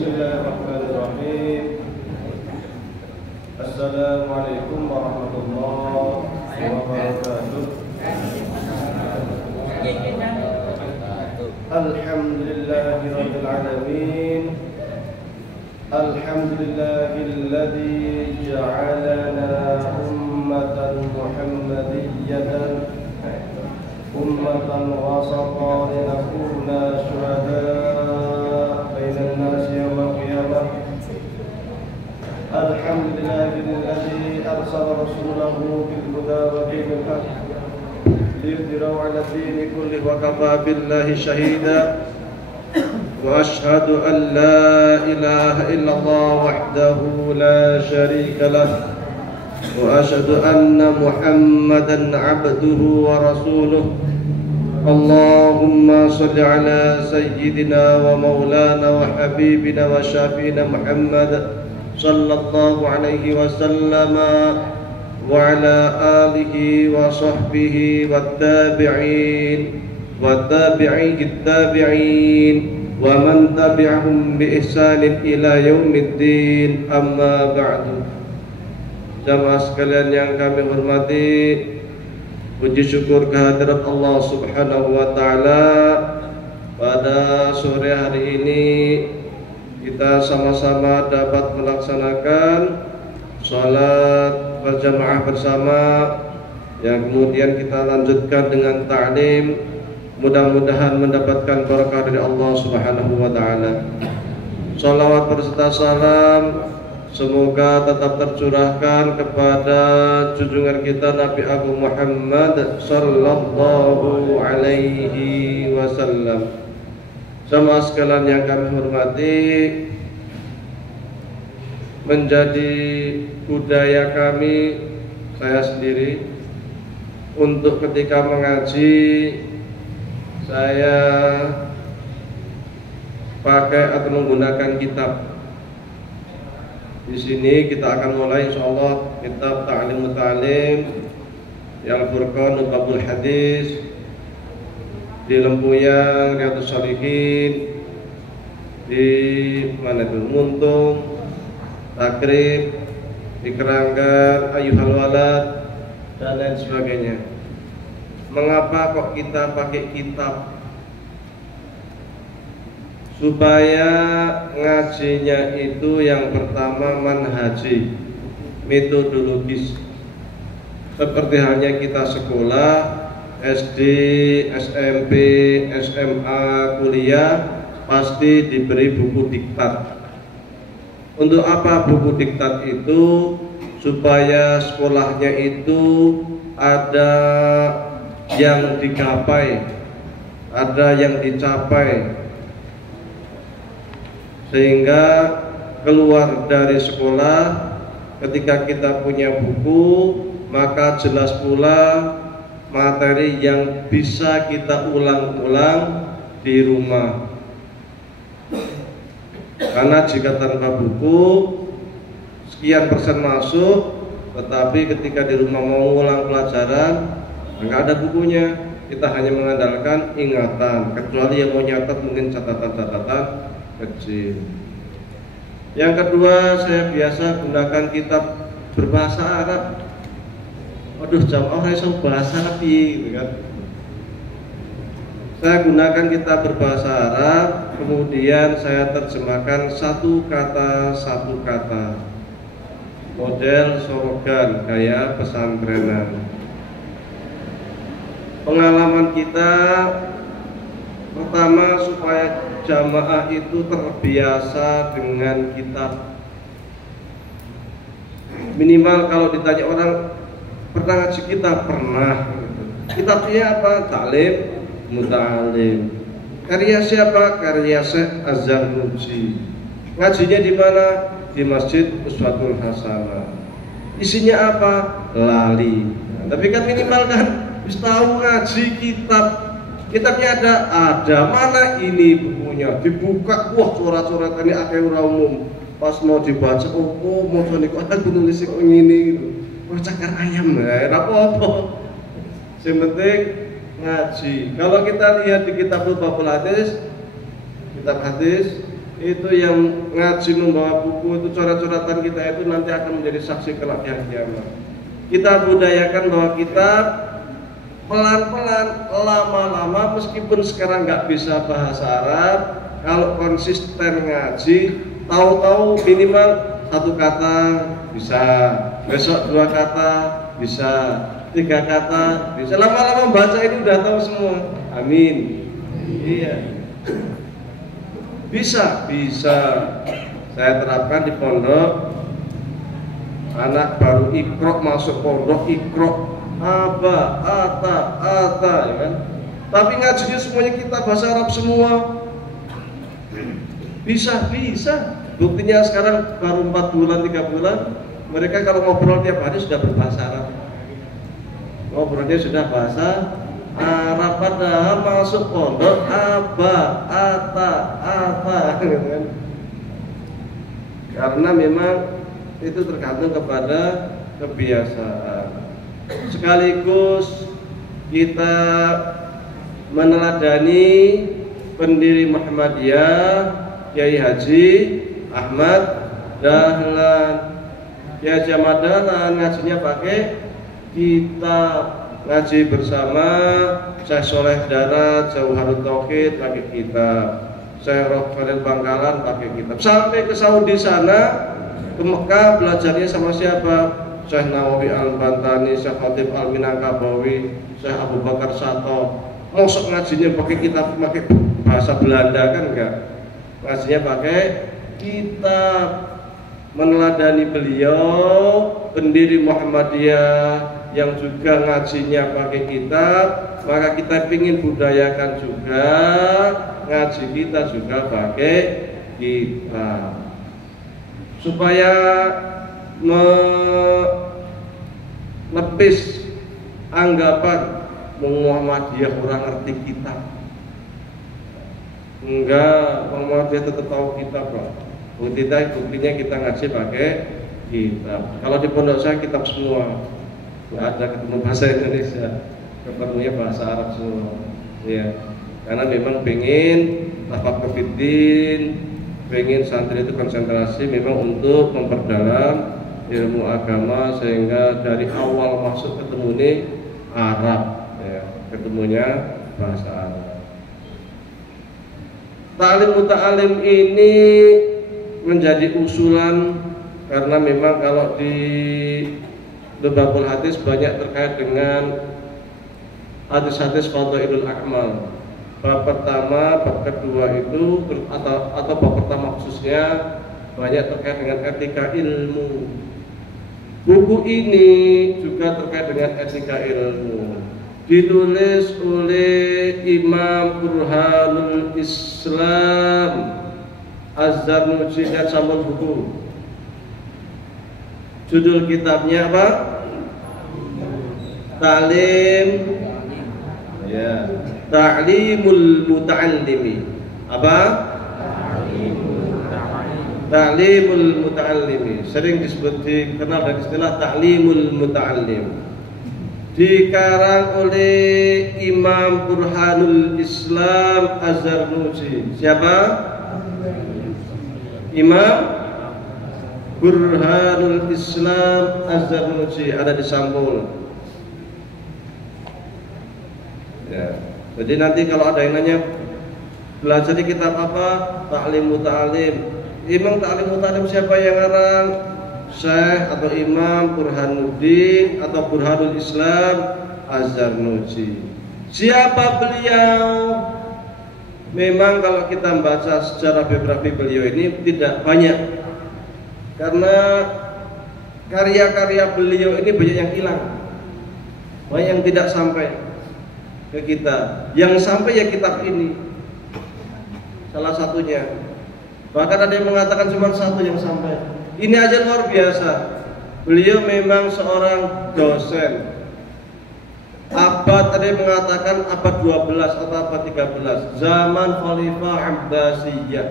Bismillahirrahmanirrahim. Assalamualaikum warahmatullahi wabarakatuh. Alhamdulillahirabbil alamin. Alhamdulillahilladzi ja'alana ummatan muhammadiyyatan ummatan wasatan linakuna syuhada bainan nasi yaumil qiyamah. Alhamdulillahilladzi arsala rasulahu bil huda wa dinil haq liyudhhirahu 'ala ad-dini kullihi wa kafaa billahi shahida. Wa asyhadu an la ilaha illallah wahdahu la syarika lah wa asyhadu anna Muhammadan 'abduhu wa rasuluh. Allahumma shalli ala sayyidina wa maulana wa habibina wa syafiina Muhammad sallallahu alaihi wasallam wa ala alihi wa sahbihi wat tabi'in wa tabi'it tabi'in wa man tabi'ahum bi ihsanin ila yaumiddin, amma ba'du. Jamaah sekalian yang kami hormati, puji syukur kehadirat Allah Subhanahu wa taala. Pada sore hari ini kita sama-sama dapat melaksanakan salat berjamaah bersama, yang kemudian kita lanjutkan dengan ta'lim. Mudah-mudahan mendapatkan berkah dari Allah Subhanahu wa taala. Shalawat berserta salam semoga tetap tercurahkan kepada junjungan kita Nabi Agung Muhammad sallallahu alaihi wasallam. Jamaah sekalian yang kami hormati, menjadi budaya kami, saya sendiri, untuk ketika mengaji saya pakai atau menggunakan kitab. Di sini kita akan mulai insyaallah kitab Ta'lim Muta'alim yang Furqan Babul Hadis, di Lempuyang Riyadhus Shalihin, di mana itu Muntung, Takrib, di Keranggan, Ayyuhal Walad, dan lain sebagainya. Mengapa kok kita pakai kitab? Supaya ngajinya itu yang pertama manhaji, metodologis. Seperti halnya kita sekolah SD, SMP, SMA, kuliah, pasti diberi buku diktat. Untuk apa buku diktat itu? Supaya sekolahnya itu ada yang digapai, ada yang dicapai, sehingga keluar dari sekolah ketika kita punya buku, maka jelas pula materi yang bisa kita ulang-ulang di rumah. Karena jika tanpa buku sekian persen masuk, tetapi ketika di rumah mau ulang pelajaran nggak ada bukunya, kita hanya mengandalkan ingatan, kecuali yang mau nyatat mungkin catatan-catatan kecil. Yang kedua, saya biasa gunakan kitab berbahasa Arab. Waduh, jamaah saya bahasa Arab gitu kan. Saya gunakan kitab berbahasa Arab, kemudian saya terjemahkan satu kata, model slogan gaya pesantrenan. Pengalaman kita pertama, supaya jamaah itu terbiasa dengan kitab. Minimal kalau ditanya orang pernah ngaji kitab, pernah. Kitabnya apa? Ta'lim Muta'alim. Karya siapa? Karya Syekh Az-Zarnuji. Ngajinya di mana? Di Masjid Uswatul Hasanah. Isinya apa? Lali. Tapi kan minimal kan tahu ngaji kitab. Kitabnya ada. Mana ini bukunya? Dibuka, wah coret-coret ini akeh ora umum. Pas mau dibaca, oh mau niku aku nulis kok ngene gitu. Wah cakar ayam ora apa-apa. Sing penting ngaji. Kalau kita lihat di kitab Babul Hadis, kitab hadis, itu yang ngaji membawa buku itu coret-coretan kita itu nanti akan menjadi saksi kelak yang kiamat. Kita budayakan bahwa kita pelan-pelan, lama-lama meskipun sekarang nggak bisa bahasa Arab, kalau konsisten ngaji, tahu-tahu minimal 1 kata bisa, besok 2 kata bisa, 3 kata bisa, lama-lama baca ini udah tahu semua. Amin. Iya. Bisa. Saya terapkan di pondok. Anak baru ikrok masuk pondok, ikrok aba, ata, ya kan? Tapi ngajinya semuanya kita bahasa Arab semua. Bisa. Buktinya sekarang baru 4 bulan, 3 bulan, mereka kalau ngobrol tiap hari sudah berbahasa Arab. Ngobrolnya sudah bahasa Arab, padahal masuk pondok aba, ata, gitu kan? Karena memang itu tergantung kepada kebiasaan. Sekaligus kita meneladani pendiri Muhammadiyah Kiai Haji Ahmad Dahlan. Kiai Haji Ahmad Dahlan ngajinya pakai kitab, ngaji bersama Syekh Soleh Darat, Jauharut Tauhid pakai kitab, Syekh Khalil Bangkalan pakai kitab. Sampai ke Saudi sana, ke Mekah belajarnya sama siapa? Syekh Nawawi Al-Bantani, Syekh Khatib Al-Minangkabawi, Syekh Abu Bakar Sato. Mosok ngajinya pakai kitab, pakai bahasa Belanda kan enggak? Ngajinya pakai kitab, meneladani beliau pendiri Muhammadiyah yang juga ngajinya pakai kitab, maka kita ingin budayakan juga ngaji kita juga pakai kitab supaya menepis anggapan Muhammadiyah kurang ngerti kitab. Enggak, Muhammadiyah tetap tahu kitab lah. Buktinya kita ngaji pakai kitab. Kalau di pondok saya kitab semua, nggak ada ketemu bahasa Indonesia, ketemunya bahasa Arab semua. Ya, karena memang pengen tafaqquh fiddin, pengen santri itu konsentrasi memang untuk memperdalam ilmu agama sehingga dari awal masuk ketemu ini Arab, ya, ketemunya bahasa Arab. Ta'lim muta'alim ini menjadi usulan karena memang kalau di Babul hadis banyak terkait dengan hadis-hadis fadhailul a'mal. Bab pertama, bab kedua itu atau bab pertama khususnya banyak terkait dengan etika ilmu. Buku ini juga terkait dengan etika ilmu. Ditulis oleh Imam Burhanul Islam Az-Zarnuji dan sambung buku. Judul kitabnya apa? Ta'limul muta'allimi. Apa? Ta'limul muta'allimi. Sering dikenal dengan istilah ta'limul muta'allim. Dikarang oleh Imam Burhanul Islam Az-Zarnuji. Siapa? Imam Burhanul Islam Az-Zarnuji, ada di Sampul. Ya. Jadi nanti kalau ada yang nanya belajar di kitab apa? Ta'lim muta'alim. Imam Ta'lim muta'alim siapa yang ngarang? Syekh atau Imam Burhanuddin atau Burhanul Islam Az-Zarnuji. Siapa beliau? Memang kalau kita membaca sejarah biografi beliau ini tidak banyak, karena karya-karya beliau ini banyak yang hilang, banyak yang tidak sampai ke kita. Yang sampai ya kitab ini, salah satunya. Bahkan ada yang mengatakan cuma satu yang sampai. Ini aja luar biasa. Beliau memang seorang dosen. Abad tadi mengatakan abad 12 atau abad 13, zaman Khalifah Abbasiyah.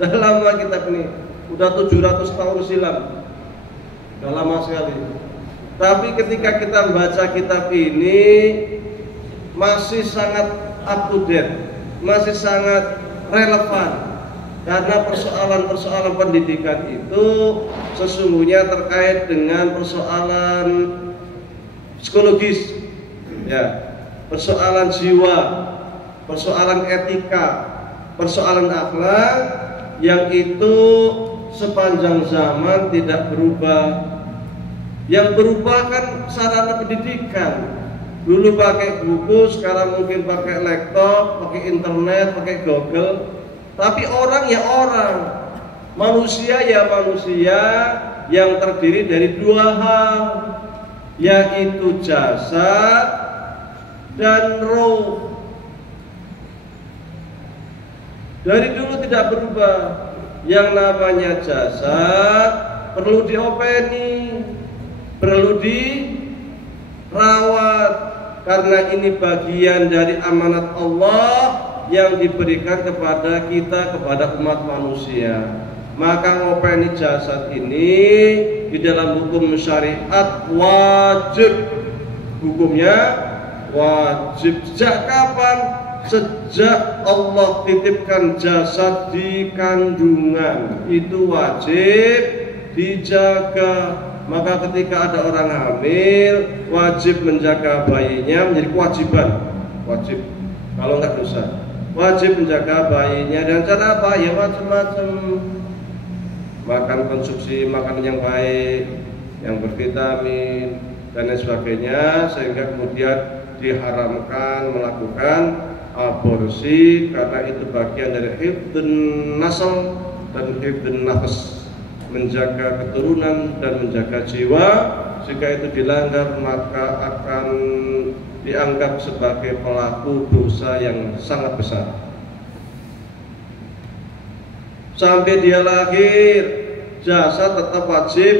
Sudah lama kitab ini, udah 700 tahun silam. Sudah lama sekali. Tapi ketika kita membaca kitab ini masih sangat up to date, masih sangat relevan. Karena persoalan-persoalan pendidikan itu sesungguhnya terkait dengan persoalan psikologis, ya, persoalan jiwa, persoalan etika, persoalan akhlak yang itu sepanjang zaman tidak berubah. Yang berubah kan sarana pendidikan. Dulu pakai buku, sekarang mungkin pakai laptop, pakai internet, pakai Google. Tapi orang ya orang, manusia ya manusia yang terdiri dari dua hal, yaitu jasad dan roh. Dari dulu tidak berubah. Yang namanya jasad perlu diopeni, perlu dirawat, karena ini bagian dari amanat Allah yang diberikan kepada kita, kepada umat manusia. Maka ngopeni jasad ini di dalam hukum syariat wajib, hukumnya wajib. Sejak kapan? Sejak Allah titipkan jasad di kandungan, itu wajib dijaga. Maka ketika ada orang hamil, wajib menjaga bayinya, menjadi kewajiban, wajib, kalau enggak dosa. Wajib menjaga bayinya, dan cara apa? Ya macam-macam. Makan, konsumsi makanan yang baik, yang bervitamin dan lain sebagainya, sehingga kemudian diharamkan melakukan aborsi, karena itu bagian dari hifdzun nasl dan hifdzun nafs, menjaga keturunan dan menjaga jiwa. Jika itu dilanggar, maka akan dianggap sebagai pelaku dosa yang sangat besar. Sampai dia lahir, jasad tetap wajib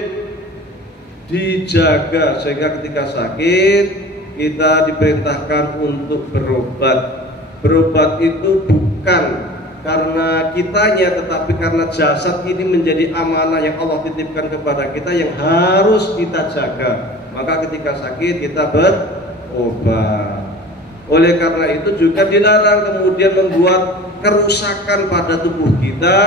dijaga, sehingga ketika sakit kita diperintahkan untuk berobat. Berobat itu bukan karena kitanya, tetapi karena jasad ini menjadi amanah yang Allah titipkan kepada kita yang harus kita jaga. Maka ketika sakit kita berobat. Oleh karena itu juga dilarang kemudian membuat kerusakan pada tubuh kita,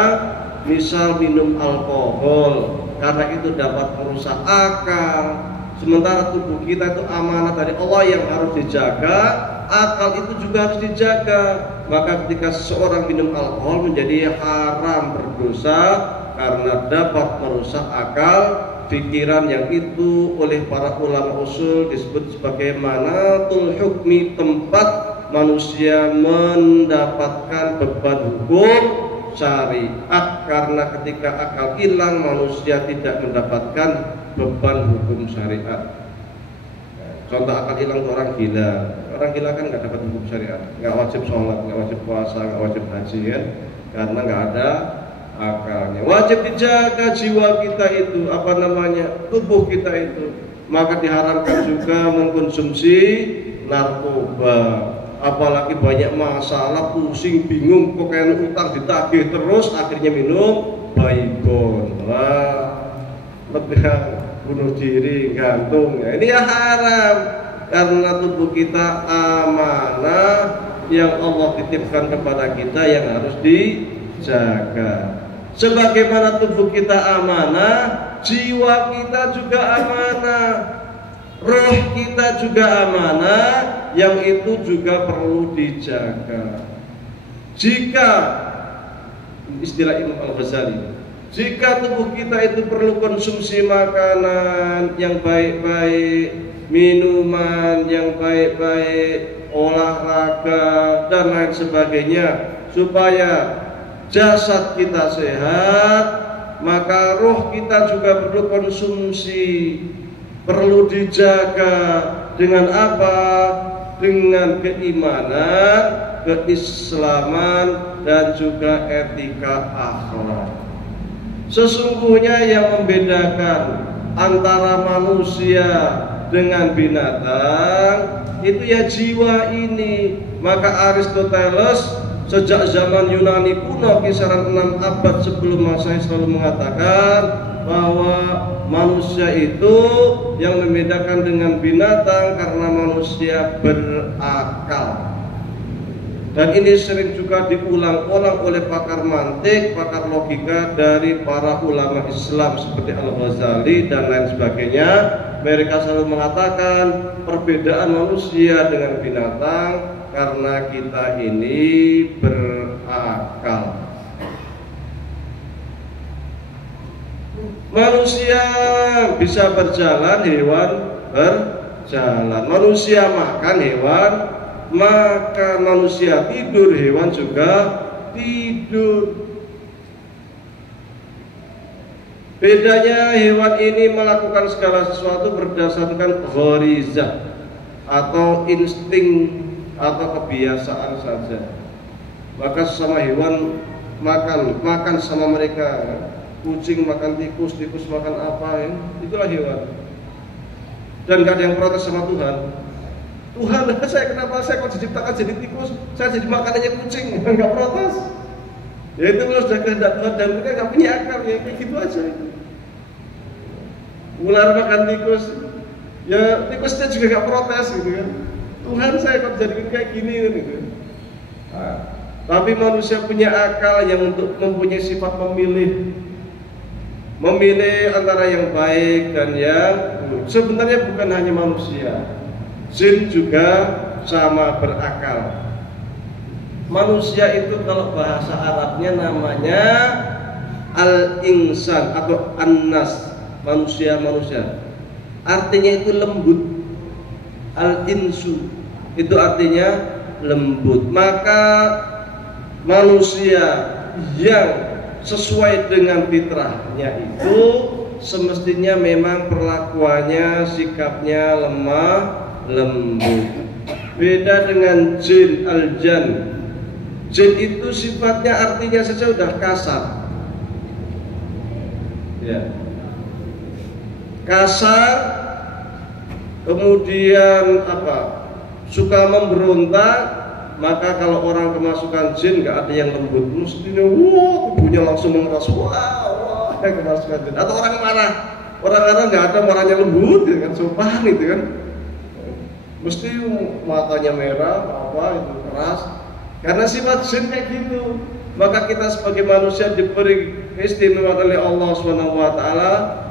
misal minum alkohol, karena itu dapat merusak akal. Sementara tubuh kita itu amanah dari Allah yang harus dijaga, akal itu juga harus dijaga. Maka ketika seseorang minum alkohol menjadi haram, berdosa, karena dapat merusak akal, pikiran, yang itu oleh para ulama usul disebut sebagai manatul hukmi, tempat manusia mendapatkan beban hukum syariat. Karena ketika akal hilang, manusia tidak mendapatkan beban hukum syariat. Contoh akal hilang itu orang gila. Orang gila kan nggak dapat hukum syariat, nggak wajib sholat, nggak wajib puasa, nggak wajib haji kan, karena nggak ada akalnya. Wajib dijaga jiwa kita itu, tubuh kita itu. Maka diharamkan juga mengkonsumsi narkoba. Apalagi banyak masalah, pusing, bingung, pokoknya utang ditagih terus, akhirnya minum baygon. Lebih bunuh diri, gantung. Ya, ini ya haram, karena tubuh kita amanah yang Allah titipkan kepada kita yang harus dijaga. Sebagaimana tubuh kita amanah, jiwa kita juga amanah, roh kita juga amanah, yang itu juga perlu dijaga. Jika istilah Imam Al-Ghazali, jika tubuh kita itu perlu konsumsi makanan yang baik-baik, minuman yang baik-baik, olahraga dan lain sebagainya, supaya jasad kita sehat, maka roh kita juga perlu konsumsi, perlu dijaga. Dengan apa? Dengan keimanan, keislaman, dan juga etika akhlak. Sesungguhnya yang membedakan antara manusia dengan binatang itu ya jiwa ini. Maka Aristoteles sejak zaman Yunani kuno kisaran 6 abad sebelum Masehi selalu mengatakan bahwa manusia itu yang membedakan dengan binatang karena manusia berakal. Dan ini sering juga diulang-ulang oleh pakar mantik, pakar logika dari para ulama Islam seperti Al-Ghazali dan lain sebagainya. Mereka selalu mengatakan perbedaan manusia dengan binatang karena kita ini berakal. Manusia bisa berjalan, hewan berjalan. Manusia makan, hewan maka manusia tidur, hewan juga tidur. Bedanya hewan ini melakukan segala sesuatu berdasarkan gharizah atau insting atau kebiasaan saja. Maka sesama hewan makan sama mereka. Kucing makan tikus, tikus makan apa ya? Itulah hewan. Dan gak ada yang protes sama Tuhan. Tuhan, kenapa saya kok diciptakan jadi tikus? Saya jadi makanannya kucing, nggak protes. Ya itu kalau sudah kehendak Tuhan dan mereka nggak punya akal, ya kayak gitu aja itu. Ular makan tikus, ya tikusnya juga nggak protes gitu kan. Tuhan, saya kok jadi kayak gini gitu. Nah, tapi manusia punya akal yang untuk mempunyai sifat memilih antara yang baik dan yang buruk. Sebenarnya bukan hanya manusia. Jin juga sama berakal. Manusia itu kalau bahasa Arabnya namanya al-insan atau an-nas, manusia. Artinya itu lembut. Al-insu itu artinya lembut. Maka manusia yang sesuai dengan fitrahnya itu semestinya memang perlakuannya, sikapnya lemah lembut. Beda dengan jin, al-jan. Jin itu sifatnya artinya saja sudah kasar. Ya. Kasar, kemudian apa? Suka memberontak. Maka kalau orang kemasukan jin nggak ada yang lembut, mestinya tubuhnya langsung mengeras, wah kemasukan jin. Atau orang marah, orang nggak ada marahnya lembut, gitu kan, sopan itu kan. Mesti matanya merah, apa itu keras. Karena sifat jin kayak gitu. Maka kita sebagai manusia diberi istimewa oleh Allah SWT,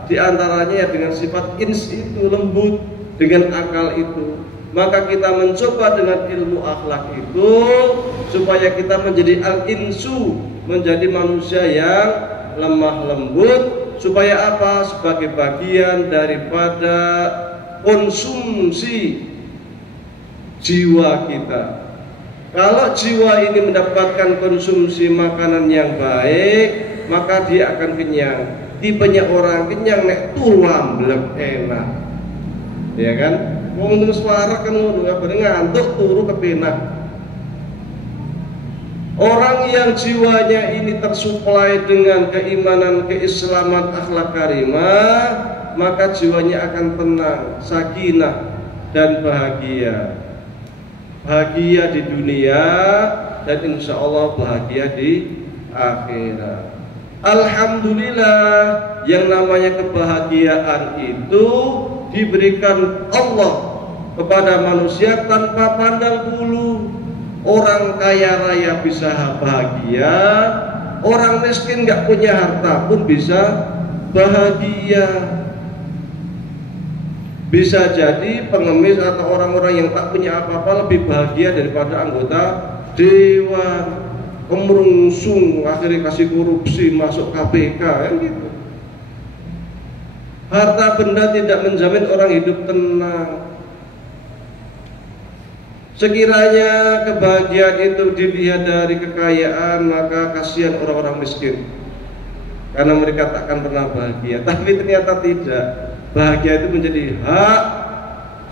di antaranya ya dengan sifat ins itu lembut, dengan akal itu. Maka kita mencoba dengan ilmu akhlak itu supaya kita menjadi al-insu, menjadi manusia yang lemah lembut, supaya apa? Sebagai bagian daripada konsumsi jiwa kita. Kalau jiwa ini mendapatkan konsumsi makanan yang baik, maka dia akan kenyang. Tipenya orang kenyang nek tulam blek enak. Ya kan? Wong terus warak kan nggak ngantuk turu kepenak. Orang yang jiwanya ini tersuplai dengan keimanan, keislaman, akhlak karimah, maka jiwanya akan tenang, sakinah dan bahagia. Bahagia di dunia dan insya Allah bahagia di akhirat. Alhamdulillah, yang namanya kebahagiaan itu diberikan Allah kepada manusia tanpa pandang bulu. Orang kaya raya bisa bahagia, orang miskin nggak punya harta pun bisa bahagia. Bisa jadi pengemis atau orang-orang yang tak punya apa-apa lebih bahagia daripada anggota dewan. Kemerungsung, akhirnya kasih korupsi, masuk KPK, kan gitu. Harta benda tidak menjamin orang hidup tenang. Sekiranya kebahagiaan itu dilihat dari kekayaan, maka kasihan orang-orang miskin, karena mereka tak akan pernah bahagia. Tapi ternyata tidak. Bahagia itu menjadi hak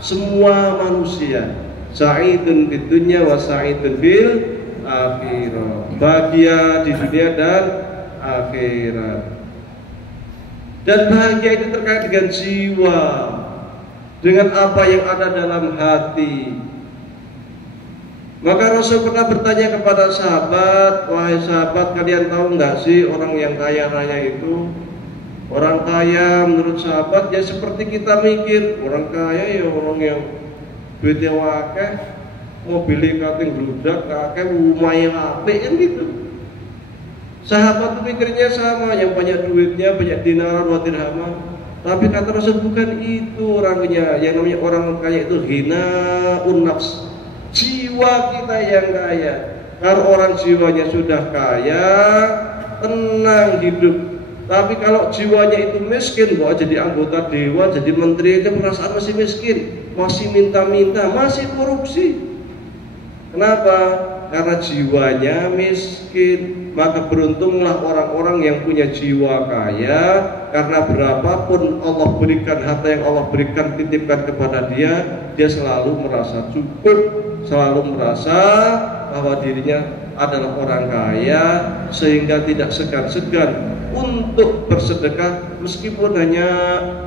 semua manusia. Sa'idun fid dunya wa sa'idun fil akhirah. Bahagia di dunia dan akhirat. Dan bahagia itu terkait dengan jiwa, dengan apa yang ada dalam hati. Maka Rasul pernah bertanya kepada sahabat, wahai sahabat, kalian tahu nggak sih orang yang kaya raya itu? Orang kaya menurut sahabat ya seperti kita mikir, orang kaya ya orang yang duitnya wakeh, mobilnya kating bludak, kakek lumayan apik kan gitu. Sahabat itu mikirnya sama, yang banyak duitnya, banyak dinar, wa dirhaman. Tapi kata Rasul bukan itu orangnya. Yang namanya orang kaya itu ghinaun nafs. Jiwa kita yang kaya. Kalau orang jiwanya sudah kaya, tenang hidup. Tapi kalau jiwanya itu miskin, bahwa jadi anggota dewan, jadi menteri aja perasaan masih miskin, masih minta-minta, masih korupsi. Kenapa? Karena jiwanya miskin. Maka beruntunglah orang-orang yang punya jiwa kaya, karena berapapun Allah berikan, harta yang Allah berikan titipkan kepada dia, dia selalu merasa cukup, selalu merasa bahwa dirinya adalah orang kaya, sehingga tidak segan-segan untuk bersedekah meskipun hanya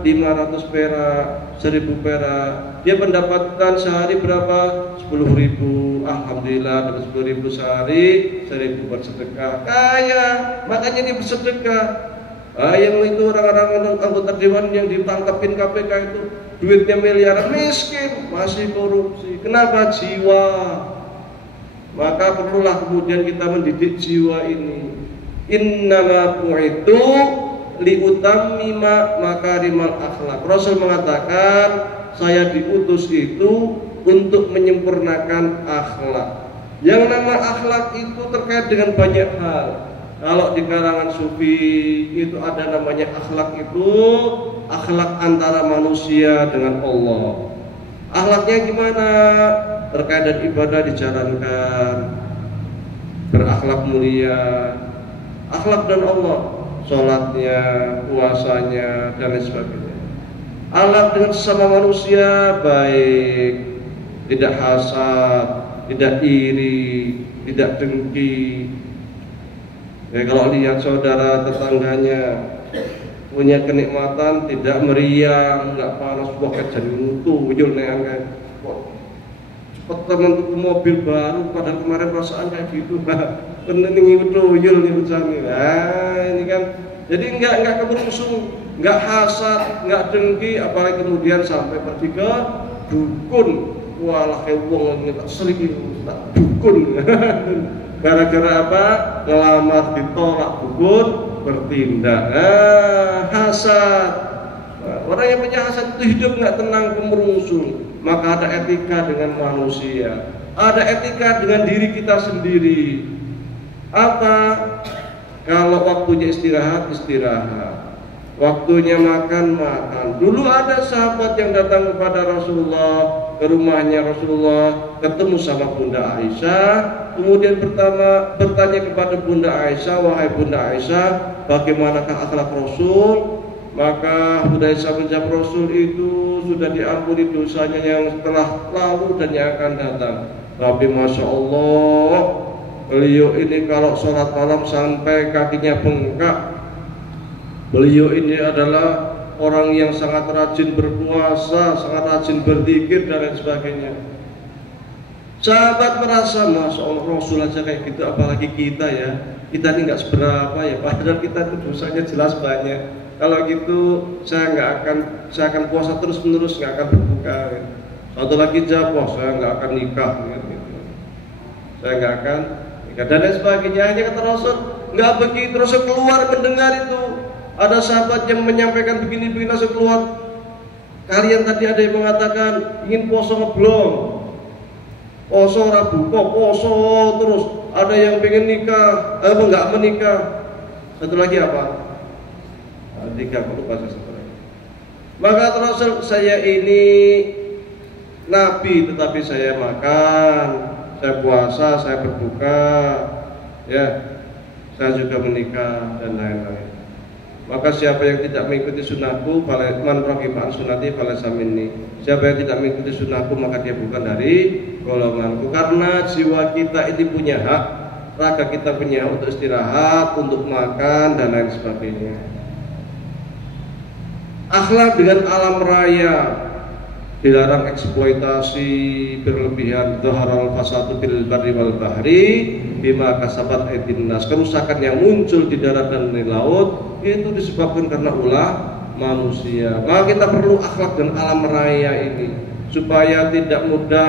500 perak, 1000 perak. Dia mendapatkan sehari berapa? 10.000. Alhamdulillah dapat 10.000 sehari, 1.000 buat sedekah. Kaya, makanya dia bersedekah. Yang itu orang-orang anggota dewan yang ditangkapin KPK itu duitnya miliaran, miskin, masih korupsi. Kenapa? Jiwa. Maka perlulah kemudian kita mendidik jiwa ini. Innama bu'itu liutammima makarimal akhlak. Rasul mengatakan, saya diutus itu untuk menyempurnakan akhlak. Yang nama akhlak itu terkait dengan banyak hal. Kalau di kalangan sufi itu ada namanya akhlak itu akhlak antara manusia dengan Allah. Akhlaknya gimana? Terkait dengan ibadah dijalankan, berakhlak mulia, akhlak dan Allah, sholatnya, puasanya, dan lain sebagainya. Akhlak dengan sesama manusia baik, tidak hasad, tidak iri, tidak dengki. Kalau lihat saudara tetangganya punya kenikmatan, tidak meriang, nggak panas, wah kejadian itu, wujud neangan. Cepet teman tuku mobil baru, padahal kemarin perasaan kayak gitu. Penting itu wujud nih bersama. Nah ini kan, jadi nggak kebermusuh, nggak hasad, nggak dengki, apalagi kemudian sampai pergi ke dukun. Walah kayak wong tak selingkuh, tak dukun. Gara-gara apa? Ngelamar ditolak dukun, bertindak. Hasad. Orang yang punya hasad itu hidup nggak tenang, kemerungsung. Maka ada etika dengan manusia, ada etika dengan diri kita sendiri. Apa? Kalau waktunya istirahat, istirahat. Waktunya makan, makan. Dulu ada sahabat yang datang kepada Rasulullah, ke rumahnya Rasulullah, ketemu sama Bunda Aisyah. Kemudian pertama bertanya kepada Bunda Aisyah, wahai Bunda Aisyah, bagaimanakah akhlak Rasul? Maka Bunda Aisyah menjawab, Rasul itu sudah diampuni dosanya yang telah lalu dan yang akan datang. Tapi Masya Allah, beliau ini kalau sholat malam sampai kakinya bengkak. Beliau ini adalah orang yang sangat rajin berpuasa, sangat rajin berzikir dan lain sebagainya. Sahabat merasa, Masya Allah, Rasul aja kayak gitu, apalagi kita ya. Kita ini nggak seberapa ya, padahal kita itu dosanya jelas banyak. Kalau gitu saya akan puasa terus menerus, nggak akan berbuka. Satu lagi jawab, saya nggak akan nikah, gitu. Saya nggak akan nikah dan lain sebagainya. Hanya kata Rasul, nggak begitu. Rasul keluar mendengar itu. Ada sahabat yang menyampaikan begini-begini, Rasul keluar. Kalian tadi ada yang mengatakan ingin poso ngeblong, poso rabu, poso terus. Ada yang pengen nikah, nggak menikah. Satu lagi apa? 30 bahasa satu lagi. Maka Rasul, saya ini Nabi, tetapi saya makan, saya puasa, saya berbuka, ya, saya juga menikah dan lain-lain. Maka siapa yang tidak mengikuti sunnahku, man raqiba an sunnati falaysa minni. Siapa yang tidak mengikuti sunnahku, maka dia bukan dari golonganku. Karena jiwa kita ini punya hak, raga kita punya hak untuk istirahat, untuk makan dan lain sebagainya. Akhlak dengan alam raya, dilarang eksploitasi berlebihan. Dhaharal fasadu fil barri wal bahri bima kasabat aydin nas. Kerusakan yang muncul di darat dan di laut itu disebabkan karena ulah manusia. Maka kita perlu akhlak dan alam raya ini supaya tidak mudah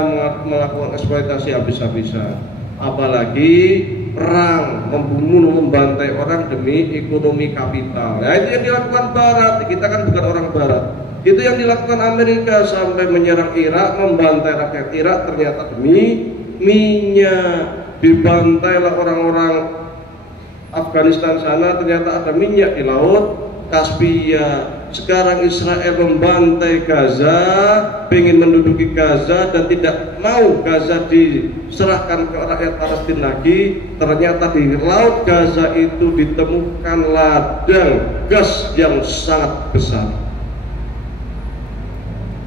melakukan eksploitasi habis-habisan. Apalagi perang, membunuh, membantai orang demi ekonomi kapital. Nah, itu yang dilakukan Barat. Kita kan bukan orang Barat. Itu yang dilakukan Amerika sampai menyerang Irak, membantai rakyat Irak ternyata demi minyak. Dibantailah orang-orang Afghanistan sana, ternyata ada minyak di laut Kaspia. Sekarang Israel membantai Gaza, ingin menduduki Gaza dan tidak mau Gaza diserahkan ke rakyat Palestina lagi. Ternyata di laut Gaza itu ditemukan ladang gas yang sangat besar.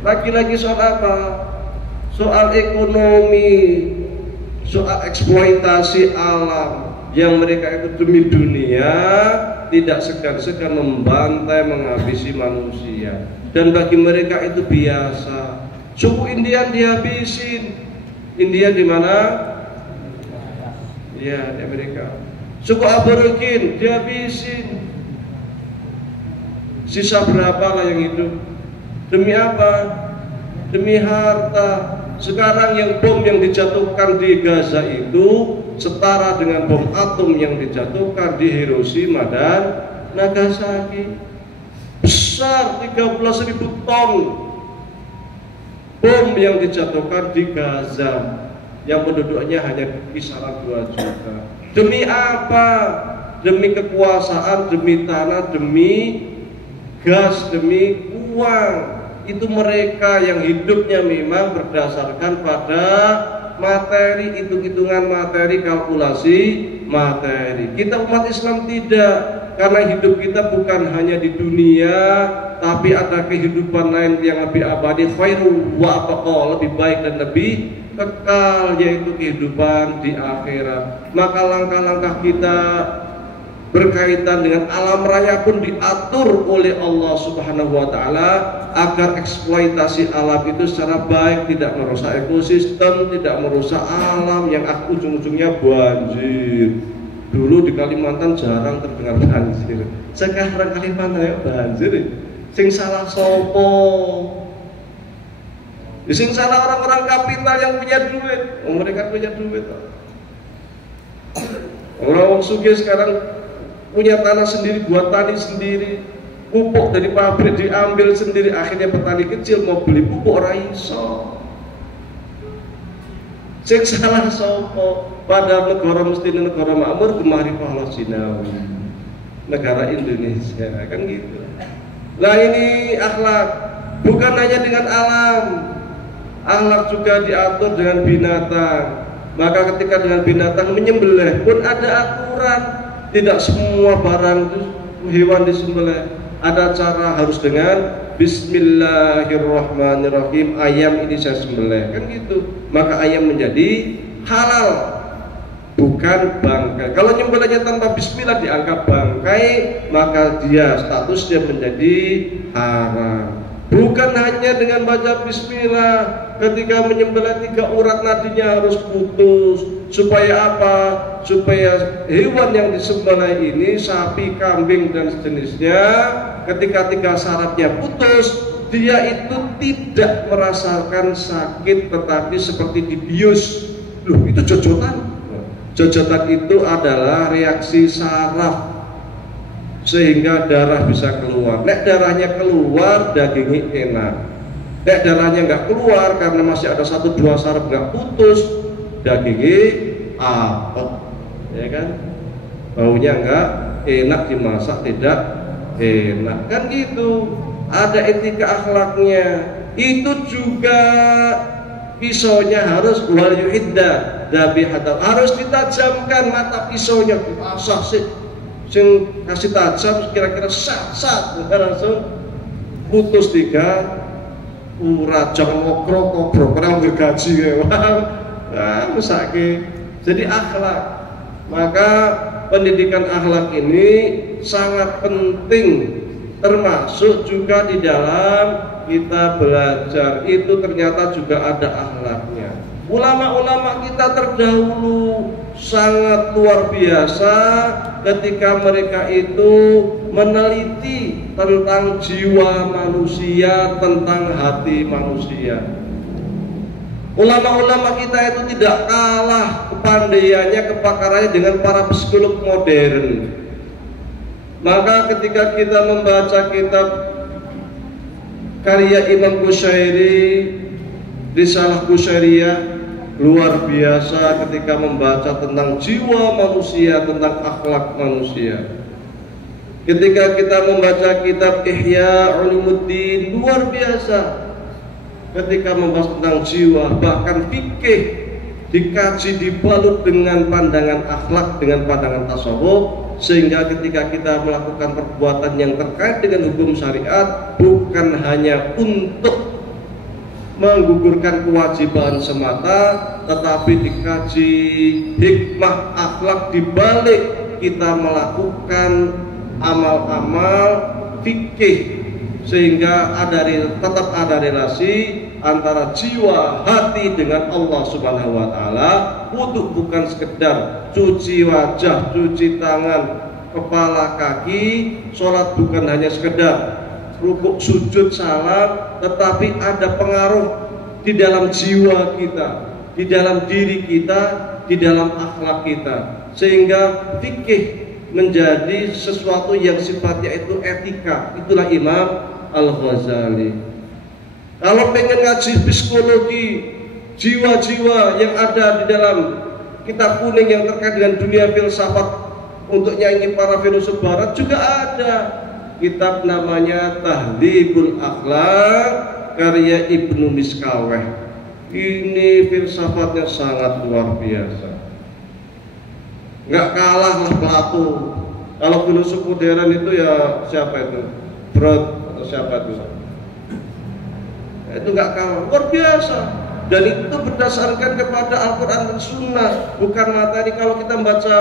Lagi-lagi soal apa? Soal ekonomi, soal eksploitasi alam yang mereka itu demi dunia tidak segan-segan membantai, menghabisi manusia. Dan bagi mereka itu biasa. Suku Indian dihabisin. India di mana? Ya, di Amerika. Suku Aborigin dihabisin. Sisa berapa lah yang hidup? Demi apa? Demi harta. Sekarang yang bom yang dijatuhkan di Gaza itu setara dengan bom atom yang dijatuhkan di Hiroshima dan Nagasaki. Besar, 13.000 ton bom yang dijatuhkan di Gaza, yang penduduknya hanya kisaran 2 juta. Demi apa? Demi kekuasaan, demi tanah, demi gas, demi uang. Itu mereka yang hidupnya memang berdasarkan pada materi, hitung-hitungan materi, kalkulasi materi. Kita umat Islam tidak, karena hidup kita bukan hanya di dunia, tapi ada kehidupan lain yang lebih abadi, khairu wa abqa, lebih baik dan lebih kekal, yaitu kehidupan di akhirat. Maka langkah-langkah kita berkaitan dengan alam raya pun diatur oleh Allah Subhanahu wa taala agar eksploitasi alam itu secara baik, tidak merusak ekosistem, tidak merusak alam yang ujung-ujungnya banjir. Dulu di Kalimantan jarang terdengar banjir. Sekarang Kalimantan ya banjir. Sing salah sopo? Sing salah orang-orang kapital yang punya duit. Mereka punya duit. Orang sugih sekarang punya tanah sendiri, buat tani sendiri, pupuk dari pabrik diambil sendiri. Akhirnya petani kecil mau beli pupuk ora iso. Sing salah sopo? Pada negara mesti negara makmur, kemari pahala Cinawi, negara Indonesia, kan gitu. Nah, ini akhlak bukan hanya dengan alam, akhlak juga diatur dengan binatang. Maka ketika dengan binatang menyembelih pun ada aturan. Tidak semua barang itu hewan disembelih. Ada cara, harus dengan Bismillahirrahmanirrahim. Ayam ini saya sembelih, kan gitu. Maka ayam menjadi halal, bukan bangkai. Kalau nyembelihnya tanpa Bismillah dianggap bangkai, maka dia statusnya menjadi haram. Bukan hanya dengan baca Bismillah, ketika menyembelih 3 urat nadinya harus putus. Supaya apa? Supaya hewan yang disembelih ini, sapi, kambing dan sejenisnya, ketika 3 syaratnya putus, dia itu tidak merasakan sakit, tetapi seperti dibius. Loh, itu jojotan. Jojotan itu adalah reaksi saraf sehingga darah bisa keluar. Nek darahnya keluar, dagingnya enak. Nek darahnya nggak keluar karena masih ada 1-2 saraf nggak putus, dagingnya apet, ya kan? Baunya nggak enak, dimasak tidak enak, kan gitu. Ada etika akhlaknya. Itu juga pisaunya harus wal yuhidda dabihata, harus ditajamkan mata pisaunya, diasah sih. Sing kasih tajam kira-kira sat langsung putus 3 urat. Jangan ngokrok orang bergaji ya. Nah, mesake. Jadi akhlak. Maka pendidikan akhlak ini sangat penting, termasuk juga di dalam kita belajar itu ternyata juga ada akhlaknya. Ulama-ulama kita terdahulu sangat luar biasa ketika mereka itu meneliti tentang jiwa manusia, tentang hati manusia. Ulama-ulama kita itu tidak kalah kepandaiannya, kepakarannya dengan para psikolog modern. Maka ketika kita membaca kitab karya Imam Qushairi, Risalah Qushairiyah, luar biasa ketika membaca tentang jiwa manusia, tentang akhlak manusia. Ketika kita membaca kitab Ihya Ulumuddin, luar biasa ketika membahas tentang jiwa, bahkan fikih dikaji, dibalut dengan pandangan akhlak, dengan pandangan tasawuf, sehingga ketika kita melakukan perbuatan yang terkait dengan hukum syariat, bukan hanya untuk menggugurkan kewajiban semata, tetapi dikaji hikmah akhlak dibalik kita melakukan amal-amal fikih, sehingga tetap ada relasi antara jiwa hati dengan Allah Subhanahu wa taala. Wudu bukan sekedar cuci wajah, cuci tangan, kepala, kaki. Sholat bukan hanya sekedar rukuk, sujud, salam, tetapi ada pengaruh di dalam jiwa kita, di dalam diri kita, di dalam akhlak kita, sehingga fikih menjadi sesuatu yang sifatnya itu etika. Itulah Imam Al-Ghazali. Kalau pengen ngaji psikologi jiwa-jiwa yang ada di dalam kitab kuning yang terkait dengan dunia filsafat untuk nyanyi para filosof barat, juga ada kitab namanya Tahdhibul Akhlaq karya Ibnu Miskaweh. Ini filsafatnya sangat luar biasa, nggak kalah lah Plato. Kalau filosof modern itu ya siapa itu? Freud atau siapa itu? Itu nggak kalah, luar biasa. Dan itu berdasarkan kepada Al-Quran dan Sunnah, bukan materi. Kalau kita membaca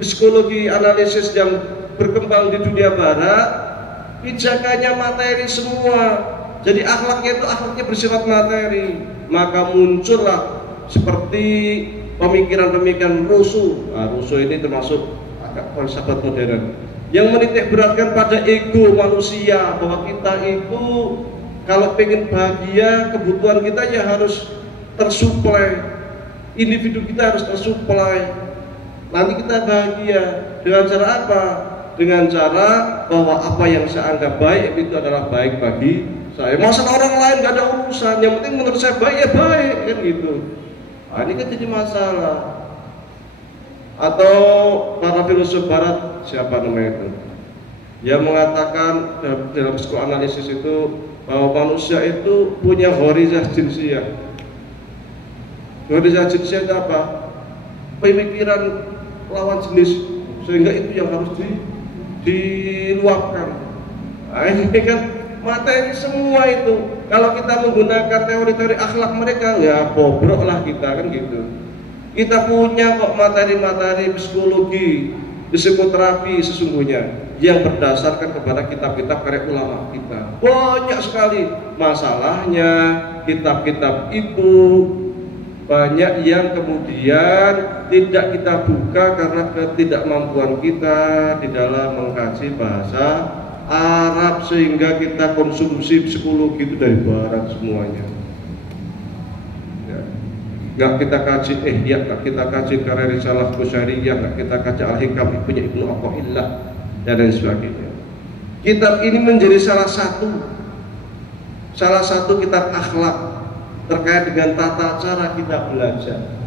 psikologi analisis yang berkembang di dunia barat, pijakannya materi semua. Jadi akhlaknya itu akhlaknya bersifat materi. Maka muncullah seperti pemikiran-pemikiran Rousseau. Rousseau ini termasuk agak filsafat modern yang menitik beratkan pada ego manusia, bahwa kita itu kalau pengen bahagia, kebutuhan kita ya harus tersuplai, individu kita harus tersuplai. Nanti kita bahagia dengan cara apa? Dengan cara bahwa apa yang saya anggap baik itu adalah baik bagi saya. Masalah orang lain gak ada urusan, yang penting menurut saya baik ya baik, kan gitu. Nah, ini kan jadi masalah. Atau para filosof barat, siapa namanya itu, yang mengatakan dalam psikoanalisis itu bahwa manusia itu punya gharizah jinsiyah. Gharizah jinsiyah itu apa? Pemikiran lawan jenis, sehingga itu yang harus diluapkan. Nah, ini kan materi semua itu. Kalau kita menggunakan teori-teori akhlak mereka, ya bobrok lah kita, kan gitu. Kita punya kok materi-materi psikologi, psikoterapi sesungguhnya yang berdasarkan kepada kitab-kitab karya ulama kita. Banyak sekali. Masalahnya kitab-kitab itu banyak yang kemudian tidak kita buka karena ketidakmampuan kita di dalam mengkaji bahasa Arab, sehingga kita konsumsi psikologi itu dari barat semuanya. Nggak kita kaji nggak kita kaji karya Risalah Qushairiyah, nggak kita kaji Al-Hikam punya Ibnu Athaillah dan lain sebagainya. Kitab ini menjadi salah satu kitab akhlak terkait dengan tata cara kita belajar,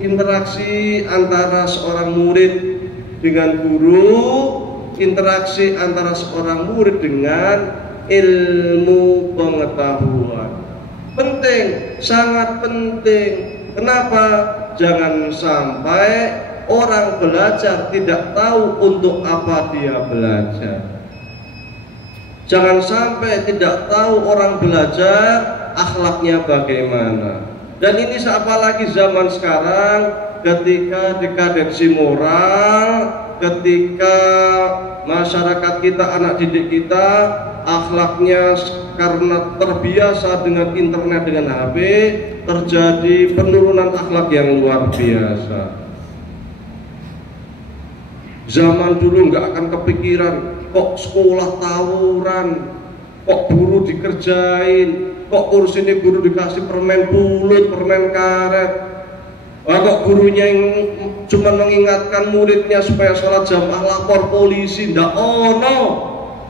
interaksi antara seorang murid dengan guru, interaksi antara seorang murid dengan ilmu pengetahuan. Penting, sangat penting. Kenapa? Jangan sampai orang belajar tidak tahu untuk apa dia belajar. Jangan sampai tidak tahu orang belajar akhlaknya bagaimana. Dan ini apalagi zaman sekarang, ketika dekadensi moral, ketika masyarakat kita, anak didik kita akhlaknya karena terbiasa dengan internet, dengan HP, terjadi penurunan akhlak yang luar biasa. Zaman dulu nggak akan kepikiran kok sekolah tawuran, kok guru dikerjain, kok kursi ini guru dikasih permen pulut, permen karet. Wah, kok gurunya yang cuma mengingatkan muridnya supaya sholat jamaah lapor polisi, ndak ono.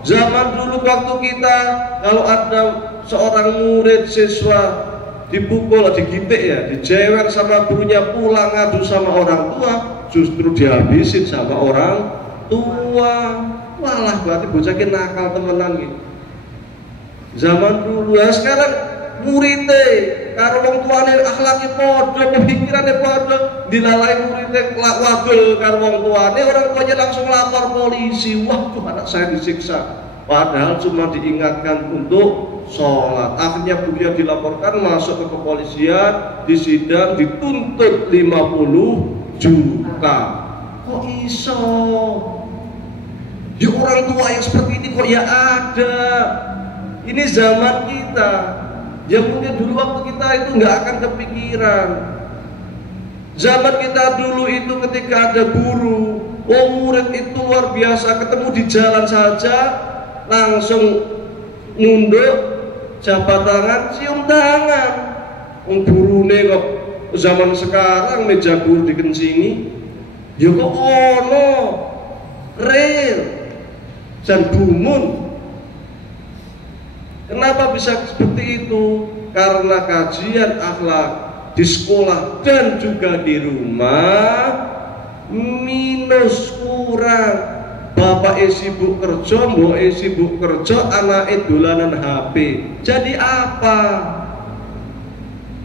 Zaman dulu waktu kita kalau ada seorang murid siswa dipukul, digitik ya, dijewer sama gurunya, pulang ngadu sama orang tua, justru dihabisin sama orang tua. Walah, berarti bocah ki nakal temenan gitu. Zaman dulu, ya sekarang muridnya karo wong tuane akhlake padha, pemikirane padha, dilalai muridnya wadul karo wong tuane, orang tuanya langsung lapor polisi. Wah, anak saya disiksa. Padahal cuma diingatkan untuk sholat. Akhirnya beliau dilaporkan, masuk ke kepolisian, disidang, dituntut 50 juta. Kok iso? Ya orang tua yang seperti ini kok ya ada. Ini zaman kita. Ya mungkin dulu waktu kita itu nggak akan kepikiran. Zaman kita dulu itu ketika ada guru, oh murid itu luar biasa, ketemu di jalan saja langsung nunduk, jabat tangan, cium tangan. Gurune kok zaman sekarang meja guru dikencingi, ya kok ono real dan gumun. Kenapa bisa seperti itu? Karena kajian akhlak di sekolah dan juga di rumah minus, kurang. Bapak sibuk kerja, mbok sibuk kerja, anak dolanan HP. Jadi apa?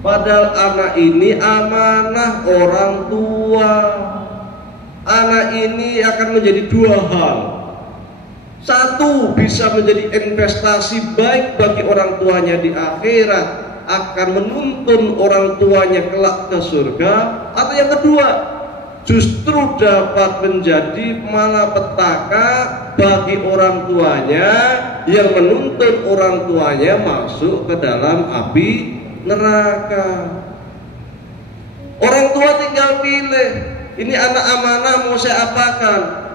Padahal anak ini amanah orang tua. Anak ini akan menjadi dua hal. Satu, bisa menjadi investasi baik bagi orang tuanya di akhirat, akan menuntun orang tuanya kelak ke surga. Atau yang kedua, justru dapat menjadi malapetaka bagi orang tuanya yang menuntun orang tuanya masuk ke dalam api neraka. Orang tua tinggal pilih, ini anak amanah mau saya apakan?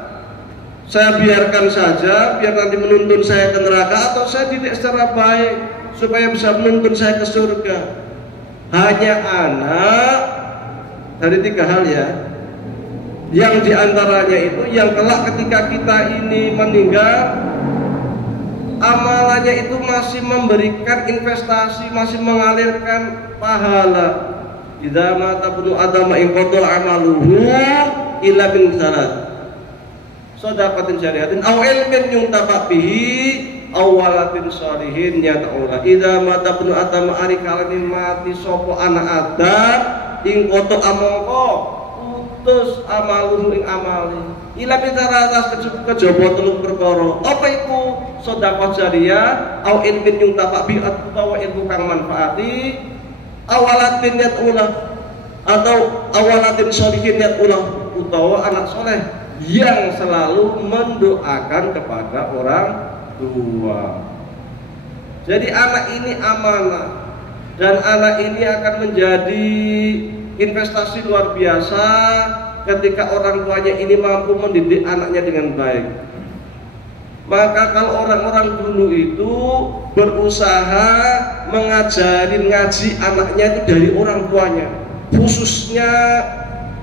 Saya biarkan saja biar nanti menuntun saya ke neraka, atau saya didik secara baik supaya bisa menuntun saya ke surga. Hanya anak dari tiga hal ya, yang diantaranya itu yang kelak ketika kita ini meninggal, amalannya itu masih memberikan investasi, masih mengalirkan pahala. Idza mata ibnu adam in qata amaluhu illa min salat, shadaqatin syariatin aw ilmin yuntafa bihi aw waladin shalihin yad'ula. Idza mata ibnu adam ari kalane mati sapa anak Adam ing qata amangka putus amaluhu ing amali ila pitaratas kejaba telu perkara. Apa iku? Sedekah jariyah, au ilmin yuntafa bi, utawa ilmu kang manfaati, awalatin yat'ulah, atau awalatin sholihin yat'ulah, utawa anak soleh yang selalu mendoakan kepada orang tua. Jadi anak ini amanah, dan anak ini akan menjadi investasi luar biasa ketika orang tuanya ini mampu mendidik anaknya dengan baik. Maka kalau orang-orang dulu itu berusaha mengajarin ngaji anaknya itu dari orang tuanya, khususnya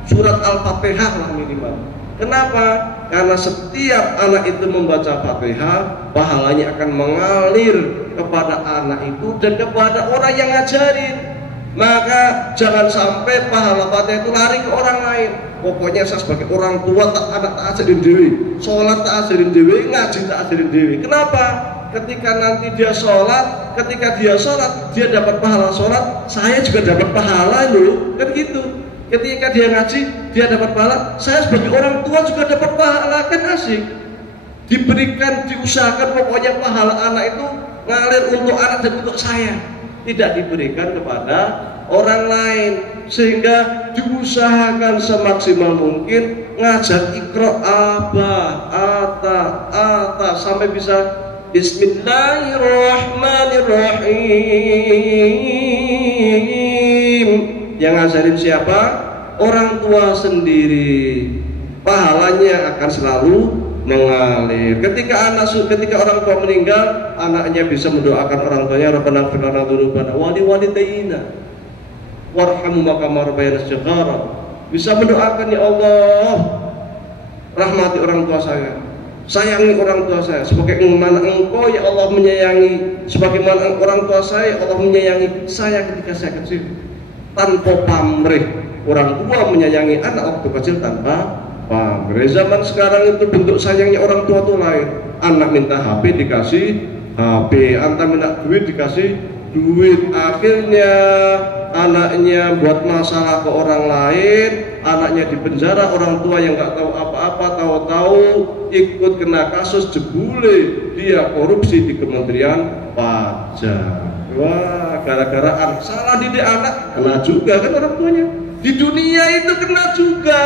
surat Al-Fatihah lah minimal. Kenapa? Karena setiap anak itu membaca Fatihah, pahalanya akan mengalir kepada anak itu dan kepada orang yang ngajarin. Maka jangan sampai pahala Fatihah itu lari ke orang lain. Pokoknya saya sebagai orang tua tak ajarin dewi, sholat tak ajarin dewi, ngaji tak ajarin dewi. Kenapa? Ketika nanti dia sholat, dia dapat pahala sholat, saya juga dapat pahala loh, kan gitu. Ketika dia ngaji, dia dapat pahala, saya sebagai orang tua juga dapat pahala, kan asik. Diberikan, diusahakan pokoknya pahala anak itu ngalir untuk anak dan untuk saya, tidak diberikan kepada orang lain. Sehingga diusahakan semaksimal mungkin ngajak ikra aba, ata sampai bisa Bismillahirrahmanirrahim. Yang ngajarin siapa? Orang tua sendiri. pahalanya akan selalu mengalir. Ketika orang tua meninggal, anaknya bisa mendoakan orang tuanya, Rabbana ighfir lana dzunubana wa liwalidayna warhamhuma kama rabbayana shighara. Bisa mendoakan, ya Allah, rahmati orang tua saya, sayangi orang tua saya sebagaimana Engkau ya Allah menyayangi, sebagaimana orang tua saya Allah menyayangi saya ketika saya kecil. Tanpa pamrih, orang tua menyayangi anak waktu kecil tanpa pamrih. Zaman sekarang itu bentuk sayangnya orang tua itu lain. Anak minta HP dikasih HP, antar minta duit dikasih duit. Akhirnya anaknya buat masalah ke orang lain, anaknya di penjara, orang tua yang nggak tahu apa-apa, tahu-tahu ikut kena kasus jebule dia korupsi di Kementerian Pajak. Wah, gara-gara anak salah didik anak, kena juga kan orang tuanya. Di dunia itu kena juga,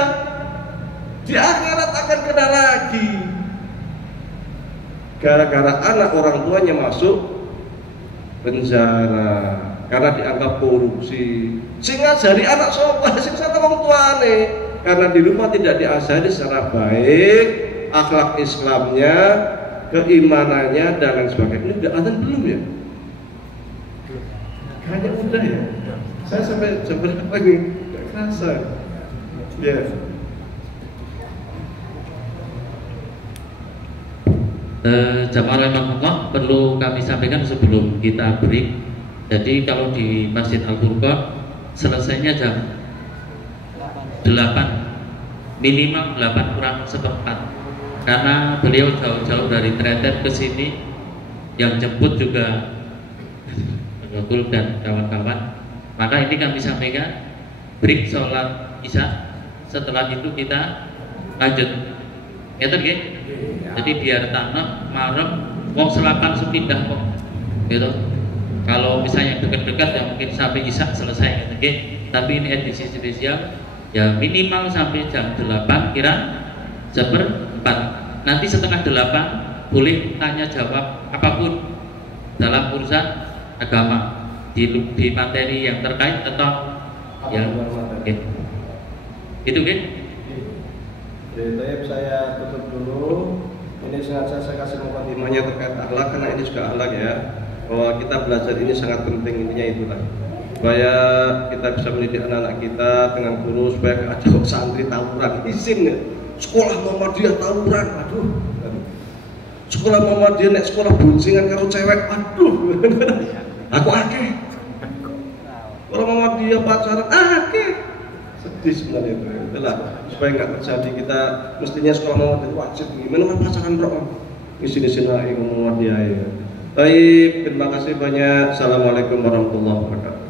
di akhirat akan kena lagi. Gara-gara anak orang tuanya masuk penjara karena dianggap korupsi. Sing ngajari anak sapa? Sing satu wong tuane. Karena di rumah tidak diajari secara baik akhlak Islamnya, keimanannya dan lain sebagainya. Ini udah azan belum ya? Kayaknya udah ya. Saya sampai jam berapa nih? Gak kerasa. Ya. Jamaah rahimahullah, perlu kami sampaikan sebelum kita break. Jadi kalau di Masjid Al-Furqan selesainya jam 8, minimal 8 kurang seperempat, karena beliau jauh-jauh dari Tretet ke sini, yang jemput juga Betul dan kawan-kawan. Maka ini kami sampaikan break sholat isya, setelah itu kita lanjut. Ngerti nggih? Jadi biar tanah marem wong selapan sepindah kok. Gitu. Kalau misalnya dekat-dekat ya mungkin sampai isya selesai, gitu. Tapi ini edisi spesial ya minimal sampai jam 8 kira seperempat. Nanti setengah 8 boleh tanya jawab apapun dalam urusan agama di materi yang terkait atau yang itu kan? Jadi saya tutup dulu. Ini sengaja saya kasih mukadimahnya terkait akhlak karena ini juga akhlak ya. Bahwa kita belajar ini sangat penting, intinya itulah. Supaya kita bisa mendidik anak-anak kita dengan guru, supaya ada santri tawuran, izin ya. Sekolah Muhammadiyah tawuran, aduh. Sekolah Muhammadiyah nek sekolah boncengan karo cewek, aduh. Aku akeh. Sekolah Muhammadiyah pacaran akeh. Sedih sebenarnya itu. Itulah supaya nggak terjadi, kita mestinya sekolah Muhammadiyah wajib gimana pacaran bro. Isin-isin ae Muhammadiyah ya. Baik, terima kasih banyak. Assalamualaikum warahmatullahi wabarakatuh.